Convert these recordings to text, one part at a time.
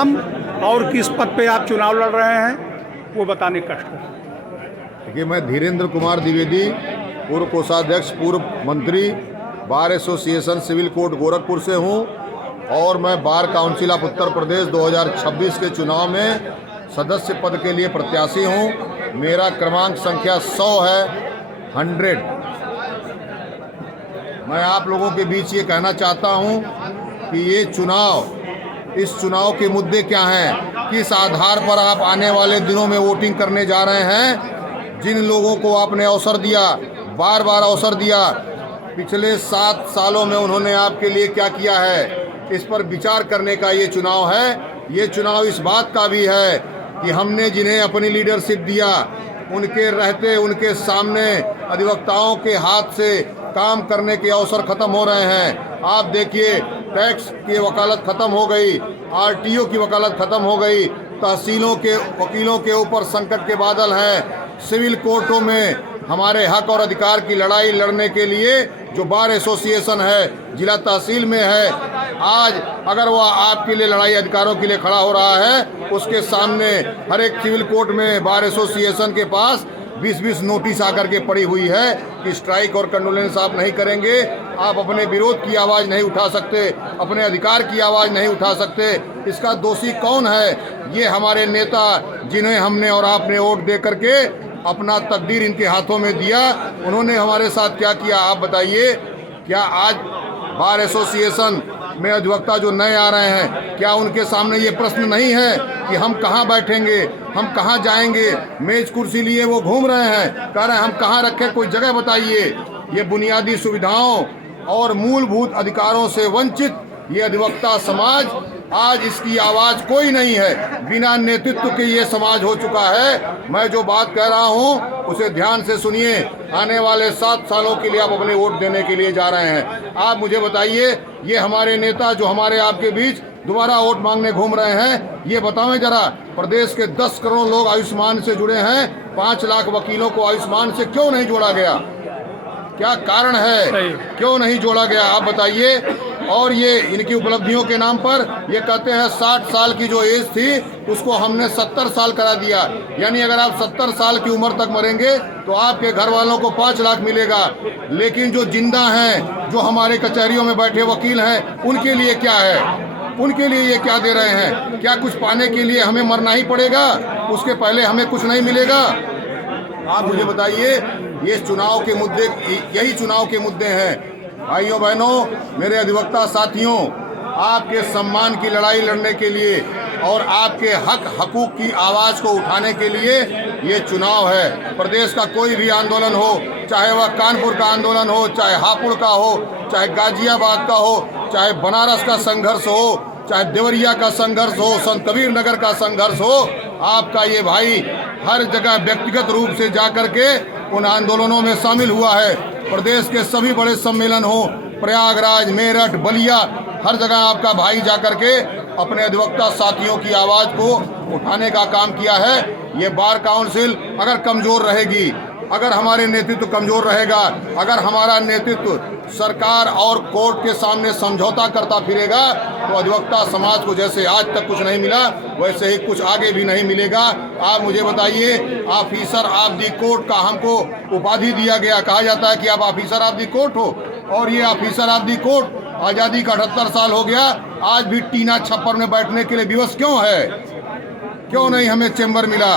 हम और किस पद पे आप चुनाव लड़ रहे हैं वो बताने कष्ट करें। देखिए, मैं धीरेन्द्र कुमार द्विवेदी, पूर्व कोषाध्यक्ष, पूर्व मंत्री, bar association civil court Gorakhpur से हूं और मैं bar council of Uttar Pradesh 2026 के चुनाव में सदस्य पद के लिए प्रत्याशी हूं। मेरा क्रमांक संख्या 100 है, 100। मैं आप लोगों के बीच ये कहना चाहता हूं कि ये चुनाव, इस चुनाव के मुद्दे क्या हैं, किस आधार पर आप आने वाले दिनों में वोटिंग करने जा रहे हैं। जिन लोगों को आपने अवसर दिया, बार बार अवसर दिया, पिछले 7 सालों में उन्होंने आपके लिए क्या किया है, इस पर विचार करने का ये चुनाव है। ये चुनाव इस बात का भी है कि हमने जिन्हें अपनी लीडरशिप दिया, उनके रहते उनके सामने अधिवक्ताओं के हाथ से काम करने के अवसर खत्म हो रहे हैं। आप देखिए, टैक्स की वकालत खत्म हो गई, आरटीओ की वकालत खत्म हो गई, तहसीलों के वकीलों के ऊपर संकट के बादल हैं। सिविल कोर्टों में हमारे हक और अधिकार की लड़ाई लड़ने के लिए जो बार एसोसिएशन है, जिला तहसील में है, आज अगर वह आपके लिए लड़ाई अधिकारों के लिए खड़ा हो रहा है, उसके सामने हर एक सिविल कोर्ट में बार एसोसिएशन के पास 20-20 नोटिस आकर के पड़ी हुई है कि स्ट्राइक और कंडोलेंस आप नहीं करेंगे, आप अपने विरोध की आवाज़ नहीं उठा सकते, अपने अधिकार की आवाज़ नहीं उठा सकते। इसका दोषी कौन है? ये हमारे नेता, जिन्हें हमने और आपने वोट दे करके अपना तकदीर इनके हाथों में दिया। उन्होंने हमारे साथ क्या किया, आप बताइए। क्या आज बार एसोसिएशन में अधिवक्ता जो नए आ रहे हैं, क्या उनके सामने ये प्रश्न नहीं है कि हम कहाँ बैठेंगे, हम कहाँ जाएंगे? मेज कुर्सी लिए वो घूम रहे हैं, कह रहे हैं हम कहाँ रखें, कोई जगह बताइए। ये बुनियादी सुविधाओं और मूलभूत अधिकारों से वंचित ये अधिवक्ता समाज, आज इसकी आवाज़ कोई नहीं है। बिना नेतृत्व के ये समाज हो चुका है। मैं जो बात कह रहा हूँ उसे ध्यान से सुनिए। आने वाले 7 सालों के लिए आप अपने वोट देने के लिए जा रहे हैं। आप मुझे बताइए, ये हमारे नेता जो हमारे आपके बीच दोबारा वोट मांगने घूम रहे हैं, ये बतावें जरा, प्रदेश के 10 करोड़ लोग आयुष्मान से जुड़े हैं, 5 लाख वकीलों को आयुष्मान से क्यों नहीं जोड़ा गया? क्या कारण है, क्यों नहीं जोड़ा गया, आप बताइए। और ये इनकी उपलब्धियों के नाम पर ये कहते हैं 60 साल की जो एज थी उसको हमने 70 साल करा दिया। यानी अगर आप 70 साल की उम्र तक मरेंगे तो आपके घर वालों को 5 लाख मिलेगा। लेकिन जो जिंदा हैं, जो हमारे कचहरियों में बैठे वकील हैं, उनके लिए क्या है? उनके लिए ये क्या दे रहे हैं? क्या कुछ पाने के लिए हमें मरना ही पड़ेगा? उसके पहले हमें कुछ नहीं मिलेगा? आप मुझे बताइए। ये चुनाव के मुद्दे, यही चुनाव के मुद्दे हैं। भाइयों बहनों, मेरे अधिवक्ता साथियों, आपके सम्मान की लड़ाई लड़ने के लिए और आपके हकूक की आवाज़ को उठाने के लिए ये चुनाव है। प्रदेश का कोई भी आंदोलन हो, चाहे वह कानपुर का आंदोलन हो, चाहे हापुड़ का हो, चाहे गाजियाबाद का हो, चाहे बनारस का संघर्ष हो, चाहे देवरिया का संघर्ष हो, संत कबीर नगर का संघर्ष हो, आपका ये भाई हर जगह व्यक्तिगत रूप से जाकर के उन आंदोलनों में शामिल हुआ है। प्रदेश के सभी बड़े सम्मेलन हो, प्रयागराज, मेरठ, बलिया, हर जगह आपका भाई जाकर के अपने अधिवक्ता साथियों की आवाज़ को उठाने का काम किया है। ये बार काउंसिल अगर कमज़ोर रहेगी, अगर हमारे नेतृत्व कमज़ोर रहेगा, अगर हमारा नेतृत्व सरकार और कोर्ट के सामने समझौता करता फिरेगा, तो अधिवक्ता समाज को जैसे आज तक कुछ नहीं मिला, वैसे ही कुछ आगे भी नहीं मिलेगा। आप मुझे बताइए, ऑफिसर ऑफ द कोर्ट का हमको उपाधि दिया गया, कहा जाता है कि आप ऑफिसर ऑफ द कोर्ट हो, और ये ऑफिसर ऑफ द कोर्ट आज़ादी का 78 साल हो गया, आज भी टीना छप्पर में बैठने के लिए विवश क्यों है? क्यों नहीं हमें चेंबर मिला?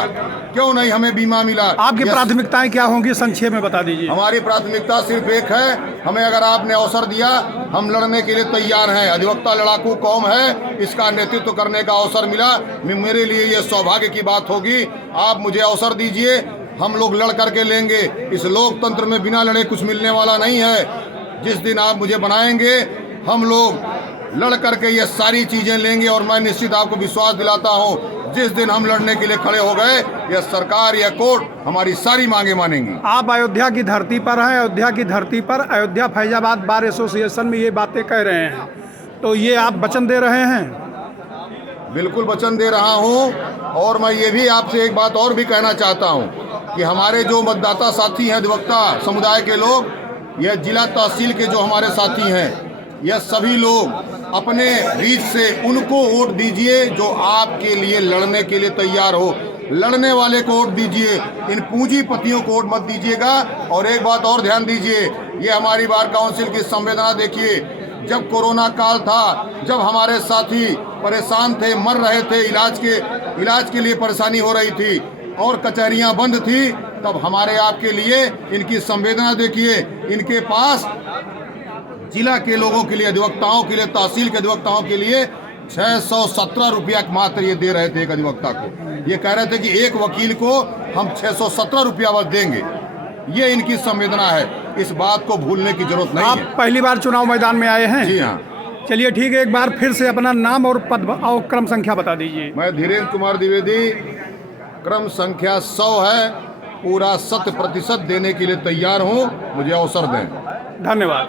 क्यों नहीं हमें बीमा मिला? आपकी प्राथमिकताएं क्या होंगी, संक्षेप में बता दीजिए। हमारी प्राथमिकता सिर्फ एक है, हमें अगर आपने अवसर दिया, हम लड़ने के लिए तैयार हैं। अधिवक्ता लड़ाकू कौम है, इसका नेतृत्व करने का अवसर मिला, मेरे लिए ये सौभाग्य की बात होगी। आप मुझे अवसर दीजिए, हम लोग लड़ करके लेंगे। इस लोकतंत्र में बिना लड़े कुछ मिलने वाला नहीं है। जिस दिन आप मुझे बनाएंगे, हम लोग लड़ करके ये सारी चीज़ें लेंगे। और मैं निश्चित आपको विश्वास दिलाता हूँ, जिस दिन हम लड़ने के लिए खड़े हो गए, यह सरकार या कोर्ट हमारी सारी मांगे मानेंगी। आप अयोध्या की धरती पर हैं, अयोध्या की धरती पर अयोध्या फैजाबाद बार एसोसिएशन में ये बातें कह रहे हैं, तो ये आप वचन दे रहे हैं? बिल्कुल वचन दे रहा हूँ। और मैं ये भी आपसे एक बात और भी कहना चाहता हूँ कि हमारे जो मतदाता साथी हैं, अधिवक्ता समुदाय के लोग, यह जिला तहसील के जो हमारे साथी हैं, यह सभी लोग अपने बीच से उनको वोट दीजिए जो आपके लिए लड़ने के लिए तैयार हो। लड़ने वाले को वोट दीजिए, इन पूंजीपतियों को वोट मत दीजिएगा। और एक बात और ध्यान दीजिए, ये हमारी बार काउंसिल की संवेदना देखिए। जब कोरोना काल था, जब हमारे साथी परेशान थे, मर रहे थे, इलाज के लिए परेशानी हो रही थी और कचहरियां बंद थी, तब हमारे आपके लिए इनकी संवेदना देखिए। इनके पास जिला के लोगों के लिए, अधिवक्ताओं के लिए, तहसील के अधिवक्ताओं के लिए 617 रुपया मात्र ये दे रहे थे एक अधिवक्ता को। ये कह रहे थे कि एक वकील को हम 617 रुपया बस देंगे। ये इनकी संवेदना है, इस बात को भूलने की जरूरत नहीं आप है। पहली बार चुनाव मैदान में आए हैं? जी हाँ। चलिए ठीक है, एक बार फिर से अपना नाम और पद और क्रम संख्या बता दीजिए। मैं धीरेन्द्र कुमार द्विवेदी, क्रम संख्या 100 है। पूरा 100% देने के लिए तैयार हूँ, मुझे अवसर दें। धन्यवाद।